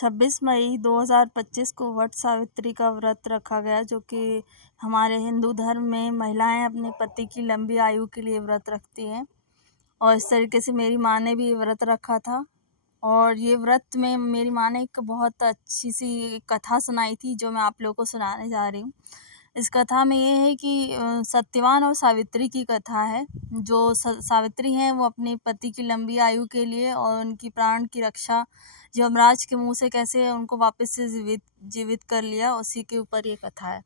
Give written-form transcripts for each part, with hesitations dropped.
26 मई 2025 को वट सावित्री का व्रत रखा गया, जो कि हमारे हिंदू धर्म में महिलाएं अपने पति की लंबी आयु के लिए व्रत रखती हैं। और इस तरीके से मेरी माँ ने भी व्रत रखा था। और ये व्रत में मेरी माँ ने एक बहुत अच्छी सी कथा सुनाई थी, जो मैं आप लोगों को सुनाने जा रही हूँ। इस कथा में ये है कि सत्यवान और सावित्री की कथा है। जो सावित्री हैं वो अपने पति की लंबी आयु के लिए और उनकी प्राण की रक्षा यमराज के मुंह से कैसे उनको वापस से जीवित कर लिया, उसी के ऊपर ये कथा है।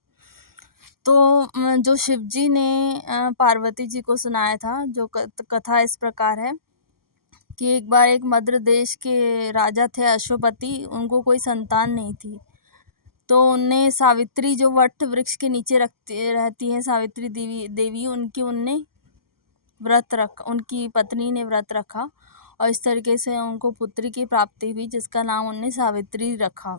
तो जो शिव जी ने पार्वती जी को सुनाया था, जो कथा इस प्रकार है कि एक बार एक मद्र देश के राजा थे अश्वपति, उनको कोई संतान नहीं थी। तो उनने सावित्री, जो वट वृक्ष के नीचे रहती है सावित्री देवी, उनकी पत्नी ने व्रत रखा और इस तरीके से उनको पुत्री की प्राप्ति हुई, जिसका नाम उनने सावित्री रखा।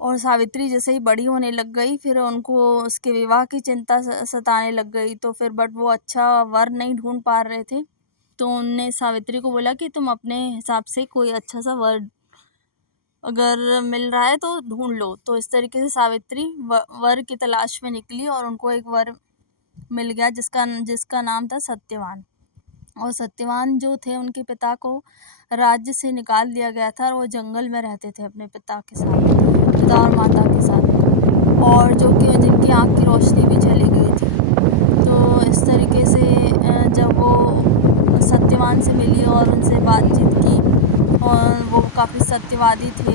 और सावित्री जैसे ही बड़ी होने लग गई, फिर उनको उसके विवाह की चिंता सताने लग गई। तो फिर बट वो अच्छा वर नहीं ढूंढ पा रहे थे, तो उनने सावित्री को बोला कि तुम अपने हिसाब से कोई अच्छा सा वर अगर मिल रहा है तो ढूंढ लो। तो इस तरीके से सावित्री वर की तलाश में निकली और उनको एक वर मिल गया, जिसका नाम था सत्यवान। और सत्यवान जो थे, उनके पिता को राज्य से निकाल दिया गया था और वो जंगल में रहते थे अपने पिता और माता के साथ, और जो कि जिनकी आँख की रोशनी भी चली गई थी। तो इस तरीके से जब वो सत्यवान से मिली और उनसे बातचीत की, और वो काफ़ी सत्यवादी थे,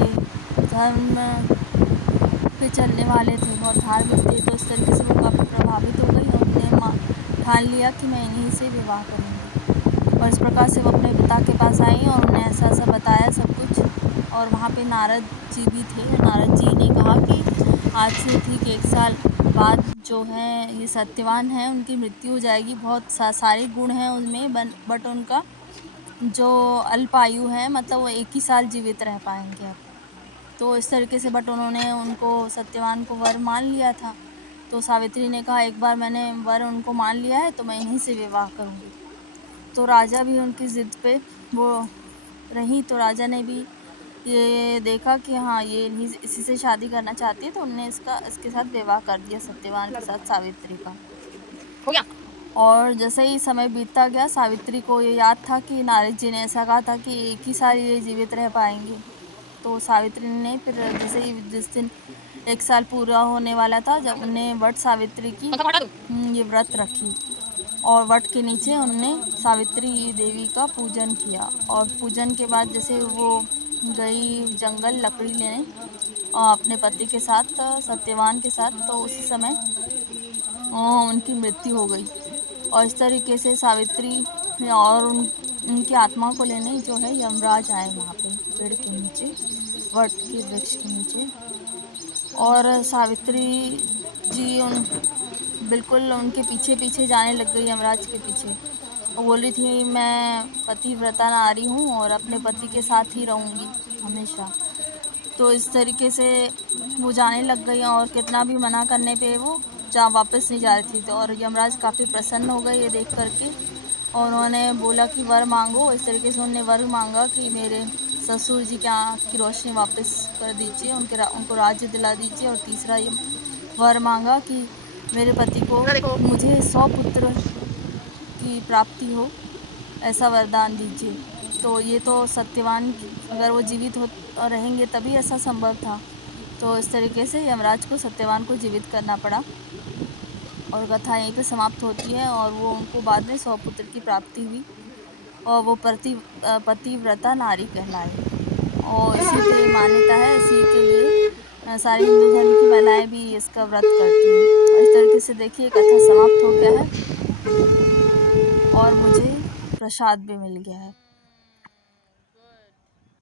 धर्म पे चलने वाले थे, बहुत धार्मिक थे। तो इस तरीके से वो काफ़ी प्रभावित हो गई और उन्हें ठान लिया कि मैं इन्हीं से विवाह करूँगी। और इस प्रकार से वो अपने पिता के पास आई और उन्हें ऐसा बताया सब कुछ। और वहाँ पे नारद जी भी थे। नारद जी ने कहा कि आज से ठीक 1 साल बाद जो है ये सत्यवान है, उनकी मृत्यु हो जाएगी। बहुत सारे गुण हैं उनमें, बट उनका जो अल्पायु है, मतलब वो 1 ही साल जीवित रह पाएंगे अब। तो इस तरीके से बट उन्होंने उनको सत्यवान को वर मान लिया था। तो सावित्री ने कहा, एक बार मैंने वर उनको मान लिया है तो मैं इन्हीं से विवाह करूँगी। तो राजा भी उनकी ज़िद पे वो रही। तो राजा ने भी ये देखा कि हाँ, ये इसी से शादी करना चाहती है, तो उन्होंने इसके साथ विवाह कर दिया, सत्यवान के साथ सावित्री का। हो गया। और जैसे ही समय बीतता गया, सावित्री को ये याद था कि नारद जी ने ऐसा कहा था कि 1 ही साल ये जीवित रह पाएंगे। तो सावित्री ने फिर जैसे ही जिस दिन 1 साल पूरा होने वाला था, जब उन्हें वट सावित्री की ये व्रत रखी और वट के नीचे उनने सावित्री देवी का पूजन किया। और पूजन के बाद जैसे वो गई जंगल लकड़ी लेने अपने पति के साथ, सत्यवान के साथ, तो उसी समय उनकी मृत्यु हो गई। और इस तरीके से सावित्री और उनकी आत्मा को लेने जो है यमराज आए वहाँ पे पेड़ के नीचे, वट के वृक्ष के नीचे। और सावित्री जी बिल्कुल उनके पीछे पीछे जाने लग गई, यमराज के पीछे। वो बोल रही थी, मैं पतिव्रता नारी हूँ और अपने पति के साथ ही रहूँगी हमेशा। तो इस तरीके से वो जाने लग गई और कितना भी मना करने पे वो वापस नहीं जा रही थी। तो और यमराज काफ़ी प्रसन्न हो गए ये देख करके, और उन्होंने बोला कि वर मांगो। इस तरीके से उन्होंने वर मांगा कि मेरे ससुर जी की आँख की रोशनी वापस कर दीजिए, उनको राज्य दिला दीजिए। और तीसरा ये वर मांगा कि मेरे पति को मुझे 100 पुत्र की प्राप्ति हो, ऐसा वरदान दीजिए। तो ये तो सत्यवान, अगर वो जीवित रहेंगे तभी ऐसा संभव था। तो इस तरीके से यमराज को सत्यवान को जीवित करना पड़ा और कथा यहीं पे समाप्त होती है। और वो उनको बाद में 100 पुत्र की प्राप्ति हुई और वो पतिव्रता नारी कहलाई। और इसी पे मान्यता है, इसी के लिए सारी हिंदू धर्म की महिलाएं भी इसका व्रत करती हैं। और इस तरीके से देखिए कथा समाप्त हो गया है और मुझे प्रसाद भी मिल गया है।